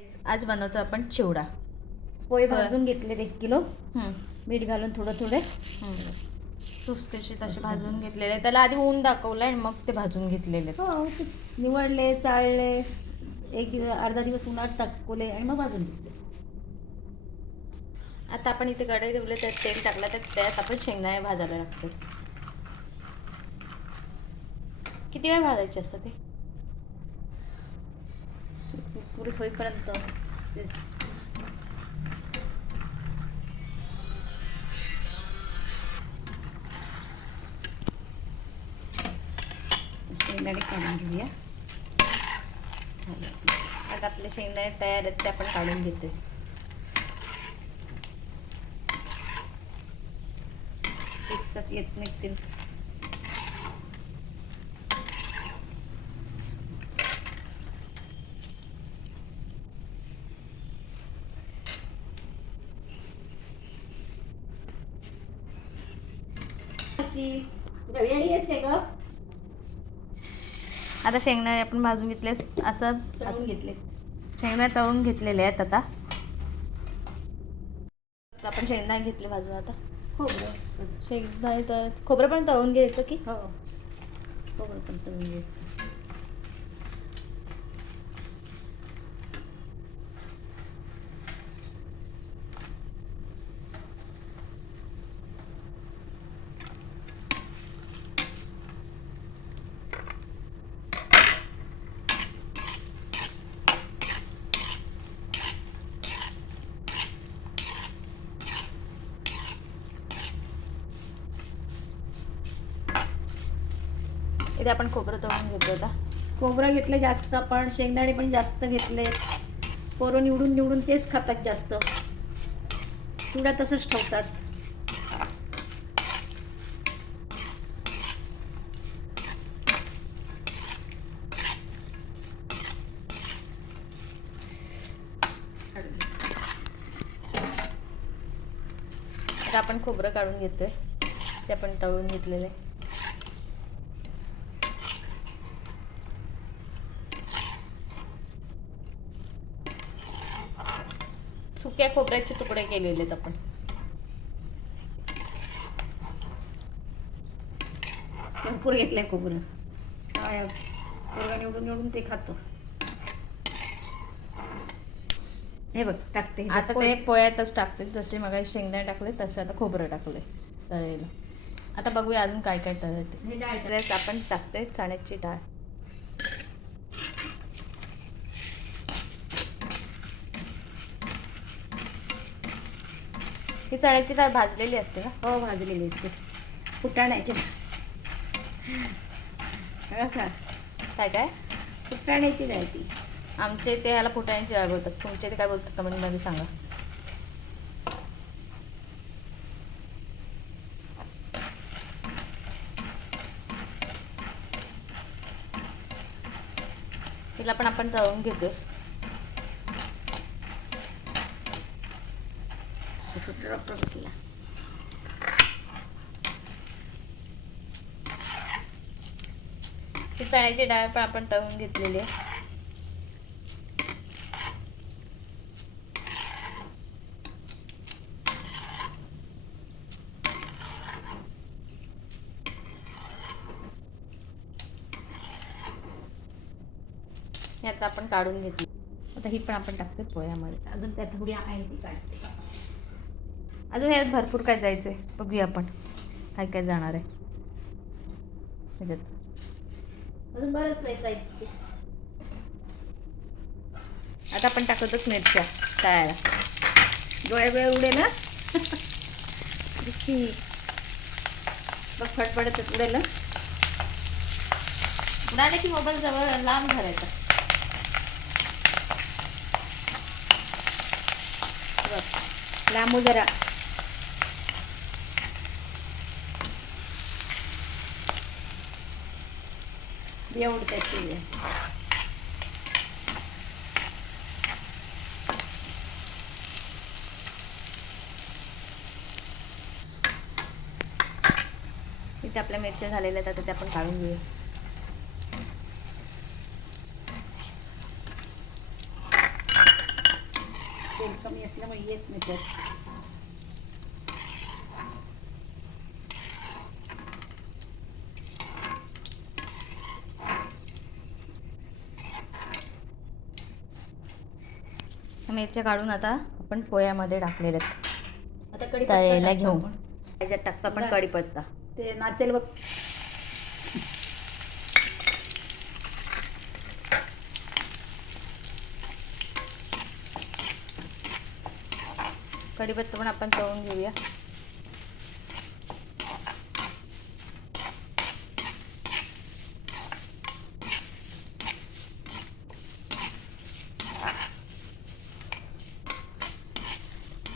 आज बनवतो आपण चिवडा. पोहे भाजून घेतलेत 1 किलो. हम्म. मीठ घालून थोडं थोडे सुसकेशी तसे भाजून घेतलेले. त्याला आधी ऊन दाखवलं आणि मग ते भाजून घेतलेले. हो ते निवडले, चाळले, एक दिवस अर्धा दिवस उन्हात टाकले आणि मग भाजून घेतले. आता आपण इथे कढई ठेवले, त्यात तेल टाकलं, त्यात आपण शेंगदाणे भाजायला लागतो. किती वेळ भाजायचे असतं ते? कुरकुरीत होईपर्यंत. शेंगदाणे काढून घेऊया. आता आपले शेंगदाणे तयार आहेत, ते आपण काढून घेतोय. एकसाथ येत निघतील. आता शेंगदाणे आपण भाजून घेतले, असं तळून घेतले. शेंगदाणे तळून घेतलेले आहेत. आता आपण शेंगदाणे घेतले भाजून. आता शेंगदाणे खोबरं पण तळून घ्यायचं की? हो, खोबरं पण तळून घ्यायचं. इथे आपण खोबरं तळून घेतो. आता खोबरं घेतलं जास्त, आपण शेंगदाणे पण जास्त घेतले. पोरं निवडून निवडून तेच खातात जास्त. चिवडा तसंच ठेवतात. आता आपण खोबरं काढून घेतोय, ते आपण तळून घेतलेले. सुक्या खोबऱ्याचे तुकडे केलेले आहेत आपण. भरपूर घेतलंय खोबरं. पोरगा निवडून निवडून ते खातो. हे बघ टाकते. आता ते पोह्यातच टाकते. जसे मग शेंगदाणे टाकले तसे आता खोबरं टाकले तळलेलं. आता बघूया अजून काय काय तळते. हे डाळ त्यात आपण टाकते चण्याची डाळ. ही चण्याची डाळ भाजलेली असते का? हो, भाजलेली असते. फुटाण्याची काय काय फुटाण्याची डाळ ती. आमच्या इथे ह्याला फुटाण्याची डाळ बोलतात. तुमच्या इथे काय बोलतात कमेंटमध्ये सांगा. तिला पण आपण तळून घेतोय. ही चण्याची डाळ पण आपण तळून घेतलेली आहे. हे आता आपण काढून घेतली. आता ही पण आपण टाकते पोह्यामध्ये. अजून त्यात थोडी आहे ती काढते. अजून ह्यात भरपूर काय जायचंय, बघूया आपण काय काय जाणार आहे ह्याच्यात. अजून बरंच आहे साहित्य. आता आपण टाकतच मिरच्या तळायला. डोळे उडे ना. बघ फटफडत उडेल. उडाले की मोबाईल जवळ लांब धरायचा. लांबू जरा. एवढं इथे आपल्या मिरच्या झालेल्या आहेत. आता ते आपण काढून घेऊया. तेल कमी असल्यामुळे येत नाही त्यात. मिरच्या काढून आता आपण पोह्यामध्ये टाकलेले आहेत. आता कढीपत्ता तळायला टाकतो घेऊ. आपण. त्याच्यात टाकतो आपण बरं. कढीपत्ता. ते नाचेल बघ. कढीपत्ता पण आपण तळून घेऊया.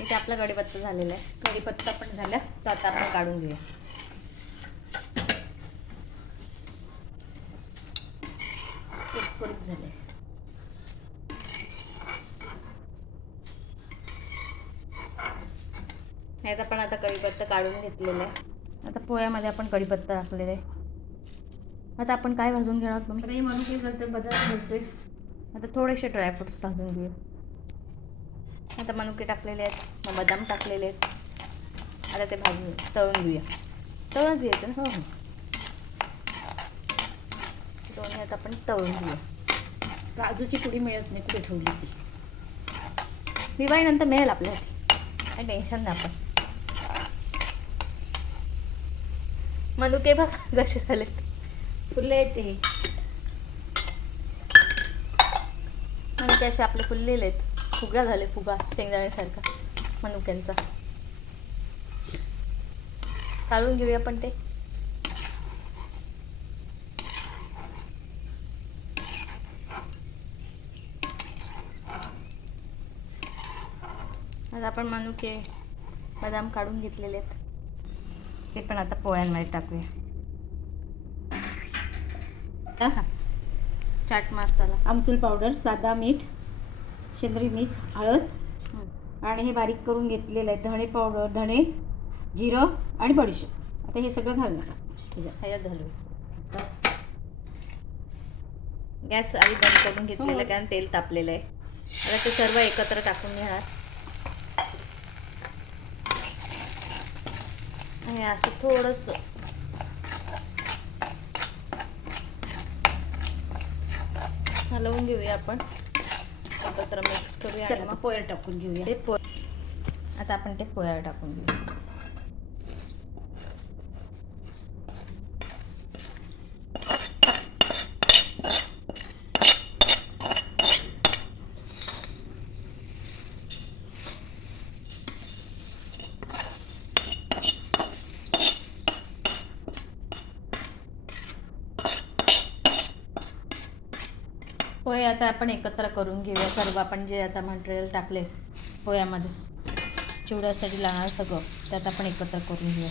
इथे आपला कढीपत्ता झालेला आहे. कढीपत्ता पण झाला. तो आता आपण काढून घेऊया. कुरकुरीत झाले. ह्यात आपण आता कढीपत्ता काढून घेतलेला आहे. आता पोह्यामध्ये आपण कढीपत्ता टाकलेला आहे. आता आपण काय भाजून घेणार आहोत मम्मी? आता हे म्हणून काय घालतोय, बदाम घालतोय. आता थोडेसे ड्रायफ्रुट्स भाजून घेऊ. आता मनुके टाकलेले आहेत, मग बदाम टाकलेले आहेत. आता ते भाजून तळून घेऊया. तळूनच घ्यायचं ना. हो. दोन्ही आता आपण तळून घेऊया. काजूची पुडी मिळत नाही, कुठे ठेवली ती. दिवाळीनंतर मिळेल आपल्याला, काही टेन्शन नाही. आपण मनुके बघ कसे झालेत. फुले आहेत ते. मनुके असे आपले फुललेले आहेत. फुगा झाले, फुगा शेंगदाण्यासारखा मनुक्यांचा. काढून घेऊया आपण ते. आता आपण मनुके बदाम काढून घेतलेले आहेत. ते पण आता पोह्यांमध्ये टाकूया. चाट मसाला, आमसूल पावडर, साधा मीठ, सेंद्रिय मीठ, हळद आणि हे बारीक करून घेतलेलं आहे. धणे पावडर, धणे, जिरं आणि बडीशेप. आता हे सगळं घालणार त्याच्यात. ह्याच्यात घालू. गॅस आधी बंद करून घेतलेलं आहे, कारण तेल तापलेलं आहे. आता ते सर्व एकत्र टाकून घेणार. आणि असं थोडंसं हलवून घेऊया आपण. एकत्र मिक्स करूया आणि चला, मग पोहे टाकून घेऊया. ते आता आपण ते पोह्यावर टाकून घेऊया. पोहे आता आपण एकत्र करून घेऊया. सर्व आपण जे आता मटेरियल टाकले पोह्यामध्ये, चिवड्यासाठी लागणार सगळं, त्यात आपण एकत्र करून घेऊया.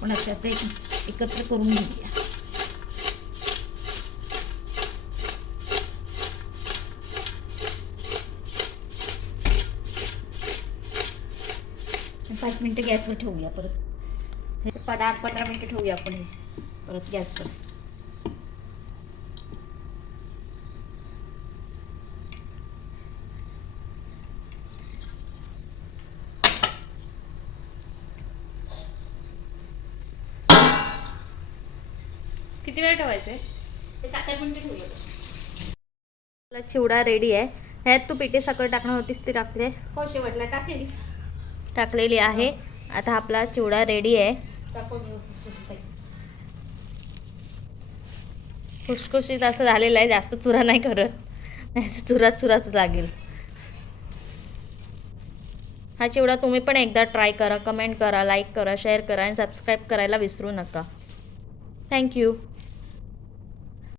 पण अशा ते एकत्र करून घेऊया. आणि 5 मिनिटं गॅसवर ठेवूया. परत हे 10-15 मिनिटं ठेवूया आपण हे परत गॅसवर. किती वेळ ठेवायचे? ते 7-8 मिनिटं ठेवूया. आपला चिवडा रेडी आहे. ह्यात तू पिठी साखर टाकणार होतीस, ती टाकलीस? हो, शेवटला टाकलेली आहे. आता आपला चिवडा रेडी आहे. खुसखुशीत असं झालेलं आहे. जास्त चुरा नाही करत, नाही चुराच लागेल. हा चिवडा तुम्ही पण एकदा ट्राय करा. कमेंट करा, लाईक करा, शेअर करा आणि सबस्क्राईब करायला विसरू नका. थँक्यू.